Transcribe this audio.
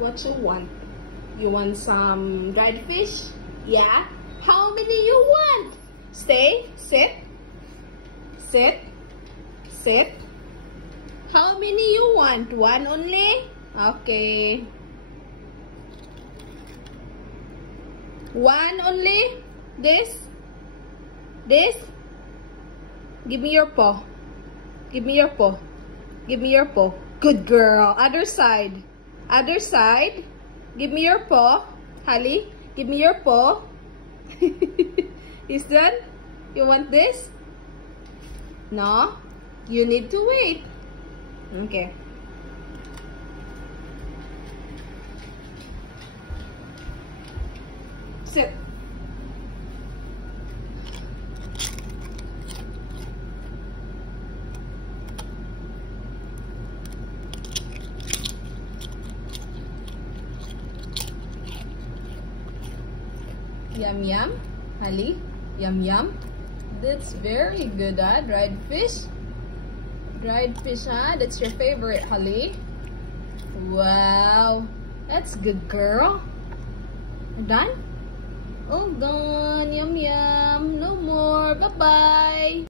What you want? You want some dried fish? Yeah? How many you want? Stay, sit, sit, sit. How many you want? One only? Okay. One only? This? This? Give me your paw. Give me your paw. Give me your paw. Good girl. Other side. Other side. Give me your paw. Hallie, give me your paw. Is done? You want this? No? You need to wait. Okay. Sit. Yum yum. Hallie, yum yum. That's very good, huh? Dried fish. Dried fish, huh? That's your favorite, Hallie. Wow. That's good, girl. You're done? All done. Yum yum. No more. Bye-bye.